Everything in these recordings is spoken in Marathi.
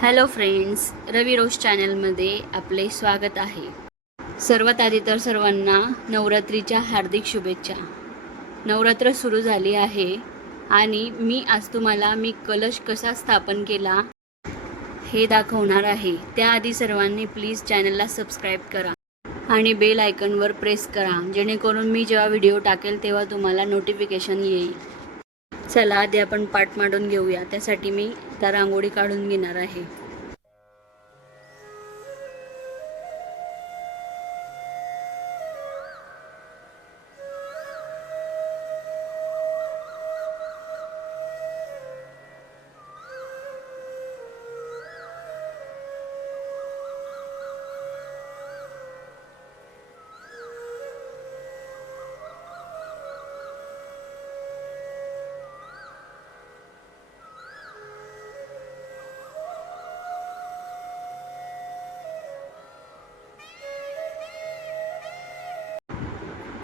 हॅलो फ्रेंड्स, रवी रोज चॅनलमध्ये आपले स्वागत आहे. सर्वात आधी तर सर्वांना नवरात्रीच्या हार्दिक शुभेच्छा. नवरात्र सुरू झाली आहे आणि मी आज तुम्हाला कलश कसा स्थापन केला हे दाखवणार आहे. त्याआधी सर्वांनी प्लीज चॅनलला सबस्क्राईब करा आणि बेल आयकॉनवर प्रेस करा, जेणेकरून मी जेव्हा व्हिडिओ टाकेल तेव्हा तुम्हाला नोटिफिकेशन येईल. चला आधी आपण पाट मांडून घेऊया. त्यासाठी मी त्या रांगोळी काढून घेणार आहे.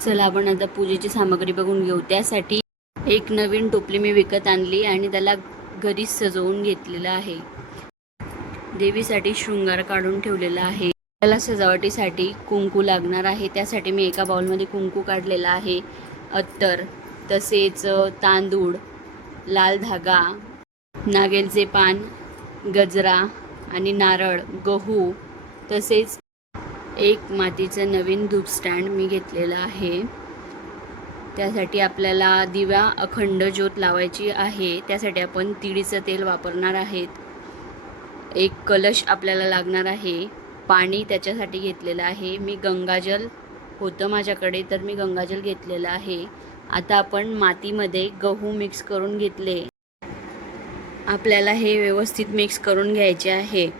चला आपण आता पूजेची सामग्री बघून घेऊ. त्यासाठी एक नवीन टोपली मी विकत आणली आणि त्याला घरीच सजवून घेतलेलं आहे. देवीसाठी शृंगार काढून ठेवलेला आहे. त्याला सजावटीसाठी कुंकू लागणार आहे. त्यासाठी मी एका बाउलमध्ये कुंकू काढलेला आहे, अत्तर, तसेच तांदूळ, लाल धागा, नागेलचे पान, गजरा आणि नारळ, गहू, तसेच एक मातीचं नवीन धूप स्टँड मी घेतलेला आहे. त्यासाठी आपल्याला दिवा अखंड ज्योत लावायची आहे. त्यासाठी आपण तिळीचं तेल वापरणार आहेत. एक कलश आपल्याला लागणार आहे. पाणी त्याच्यासाठी घेतलेलं आहे. मी गंगाजल होतं माझ्याकडे, तर मी गंगाजल घेतलेलं आहे. आता आपण मातीमध्ये गहू मिक्स करून घेतले. आपल्याला हे व्यवस्थित मिक्स करून घ्यायचे आहे.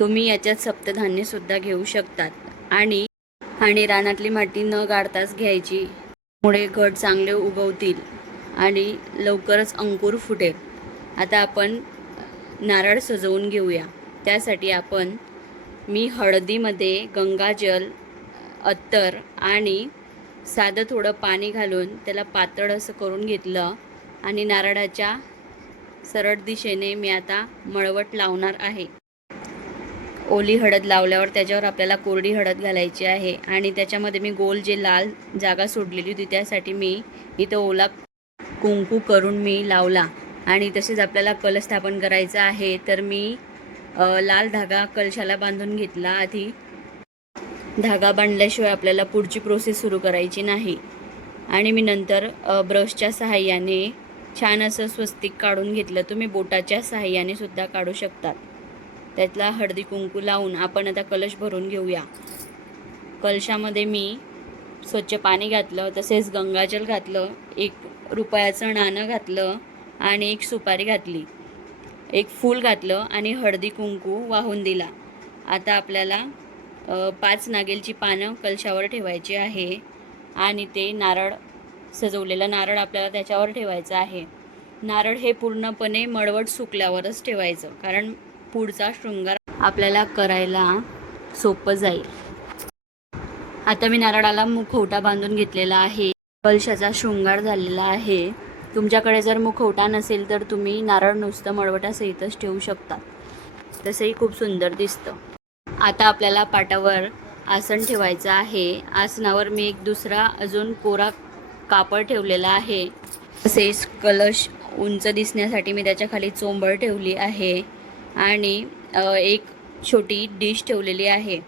तुम्ही याच्यात सप्तधान्यसुद्धा घेऊ शकतात आणि रानातली माती न गाडताच घ्यायची, त्यामुळे घड चांगले उगवतील आणि लवकरच अंकुर फुटेल. आता आपण नारळ सजवून घेऊया. त्यासाठी मी हळदीमध्ये गंगाजल, अत्तर आणि साधं थोडं पाणी घालून त्याला पातळ असं करून घेतलं आणि नारळाच्या सरळ दिशेने मी आता मळवट लावणार आहे. ओली हळद लावल्यावर त्याच्यावर आपल्याला कोरडी हळद घालायची आहे आणि त्याच्यामध्ये मी गोल जे लाल जागा सोडलेली होती त्यासाठी मी इथं ओला कुंकू करून मी लावला. आणि तसेच आपल्याला कलश स्थापन करायचा आहे, तर मी लाल धागा कलशाला बांधून घेतला. आधी धागा बांधल्याशिवाय आपल्याला पुढची प्रोसेस सुरू करायची नाही. आणि मी नंतर ब्रशच्या सहाय्याने छान असं स्वस्तिक काढून घेतलं. तुम्ही बोटाच्या सहाय्याने सुद्धा काढू शकतात. त्यातला हळदी कुंकू लावून आपण आता कलश भरून घेऊया. कलशामध्ये मी स्वच्छ पाणी घातलं, तसेच गंगाजल घातलं, 1 रुपयाचं नाणं घातलं आणि एक सुपारी घातली, एक फूल घातलं आणि हळदी कुंकू वाहून दिला. आता आपल्याला 5 नागेलची पानं कलशावर ठेवायची आहे आणि ते नारळ, सजवलेलं नारळ आपल्याला त्याच्यावर ठेवायचं आहे. नारळ हे पूर्णपणे मळवट सुकल्यावरच ठेवायचं, कारण पुढचा शृंगार आपल्याला करायला सोपं जाईल. आता मी नारळाला मुखवटा बांधून घेतलेला आहे. कलशाचा शृंगार झालेला आहे. तुमच्याकडे जर मुखवटा नसेल तर तुम्ही नारळ नुसतं मळवटासहितच ठेवू शकता, तसंही खूप सुंदर दिसतं. आता आपल्याला पाटावर आसन ठेवायचं आहे. आसनावर मी एक दुसरा अजून कोरा कापड ठेवलेला आहे. तसेच कलश उंच दिसण्यासाठी मी त्याच्या खाली चोंबळ ठेवली आहे आणि एक छोटी डिश ठेवलेली आहे.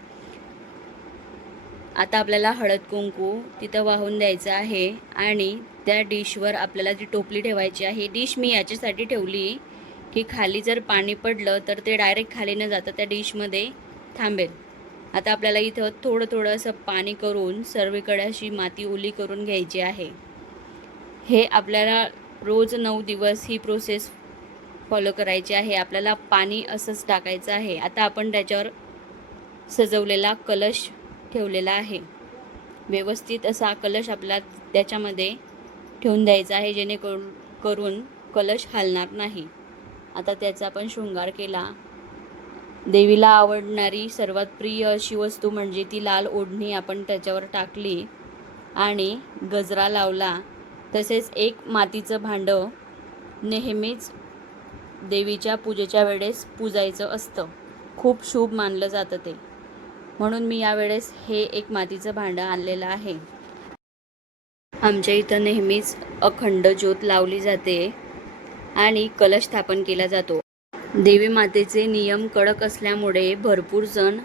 आता आपल्याला हळद कुंकू तिथं वाहून द्यायचं आहे आणि त्या डिशवर आपल्याला ती टोपली ठेवायची आहे. डिश मी याच्यासाठी ठेवली की खाली जर पाणी पडलं तर ते डायरेक्ट खाली न जाता त्या डिशमध्ये थांबेल. आता आपल्याला इथं थोडं असं पाणी करून सर्वीकडे अशी माती ओली करून घ्यायची आहे. हे आपल्याला रोज 9 दिवस ही प्रोसेस फॉलो करायची आहे. आपल्याला पाणी असंच टाकायचं आहे. आता आपण त्याच्यावर सजवलेला कलश ठेवलेला आहे. व्यवस्थित असा कलश आपल्याला त्याच्यामध्ये ठेवून द्यायचा आहे, जेणेकरून कलश हलणार नाही. आता त्याचा आपण शृंगार केला. देवीला आवडणारी सर्वात प्रिय अशी वस्तू म्हणजे ती लाल ओढणी आपण त्याच्यावर टाकली आणि गजरा लावला. तसेच एक मातीचं भांडं नेहमीच देवीच्या पूजेच्या वेळेस पूजायचं असतं. खूप शुभ मानलं जातं ते. म्हणून मी यावेळेस हे एक मातीचं भांडं आणलेलं आहे. आमच्या इथं नेहमीच अखंड ज्योत लावली जाते आणि कलश स्थापन केला जातो. देवी मातेचे नियम कडक असल्यामुळे भरपूर जण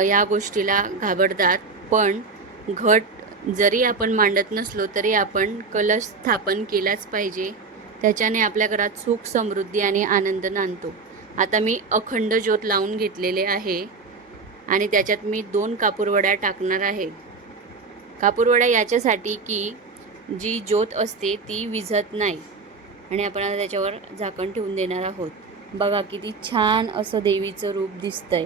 या गोष्टीला घाबरतात. पण घट जरी आपण मांडत नसलो तरी आपण कलश स्थापन केलाच पाहिजे. त्याच्याने आपल्या घरात सुख, समृद्धी आणि आनंद नांदतो. आता मी अखंड ज्योत लावून घेतलेले आहे आणि त्याच्यात मी 2 कापूरवड्या टाकणार आहे. कापूरवड्या याच्यासाठी की जी ज्योत असते ती विझत नाही. आणि आपण आता त्याच्यावर झाकण ठेवून देणार आहोत. बघा किती छान असं देवीचं रूप दिसतंय,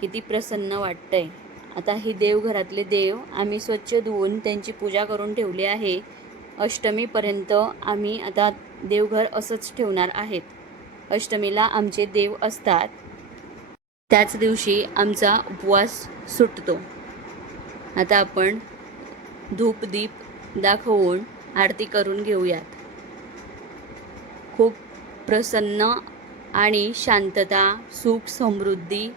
किती प्रसन्न वाटतंय. आता ही देवघरातले देव आम्ही स्वच्छ धुवून त्यांची पूजा करून ठेवली आहे. अष्टमीपर्यंत आम्ही आता देवघर असंच ठेवणार आहेत. अष्टमीला आमचे देव असतात, त्याच दिवशी आमचा उपवास सुटतो. आता आपण धूप दीप दाखवून आरती करून घेऊयात. खूप प्रसन्न आणि शांतता, सुख, समृद्धी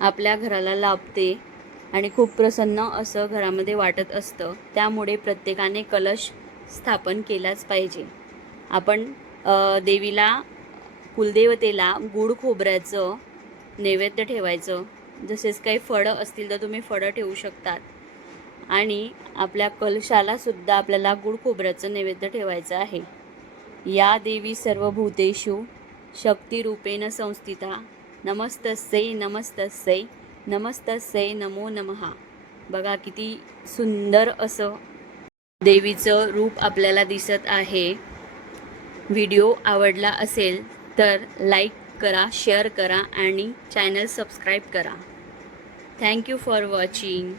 आपल्या घराला लाभते आणि खूप प्रसन्न असं घरामध्ये वाटत असतं. त्यामुळे प्रत्येकाने कलश स्थापन केलाच पाहिजे. आपण देवीला, कुलदेवतेला गुड खोबऱ्याचं नैवेद्य ठेवायचं. जसेच काही फळं असतील तर तुम्ही फळं ठेवू शकतात. आणि आपल्या कलशाला सुद्धा आपल्याला गुड खोबऱ्याचं नैवेद्य ठेवायचं आहे. या देवी सर्वभूतेषु शक्तिरूपेण संस्थिता नमस्तस्यै नमस्तस्यै नमस्तस्यै नमो नमः. बघा किती सुंदर असं देवीचं रूप आपल्याला दिसत आहे. व्हिडिओ आवडला असेल तर लाईक करा, शेअर करा आणि चॅनल सबस्क्राईब करा. Thank you for watching.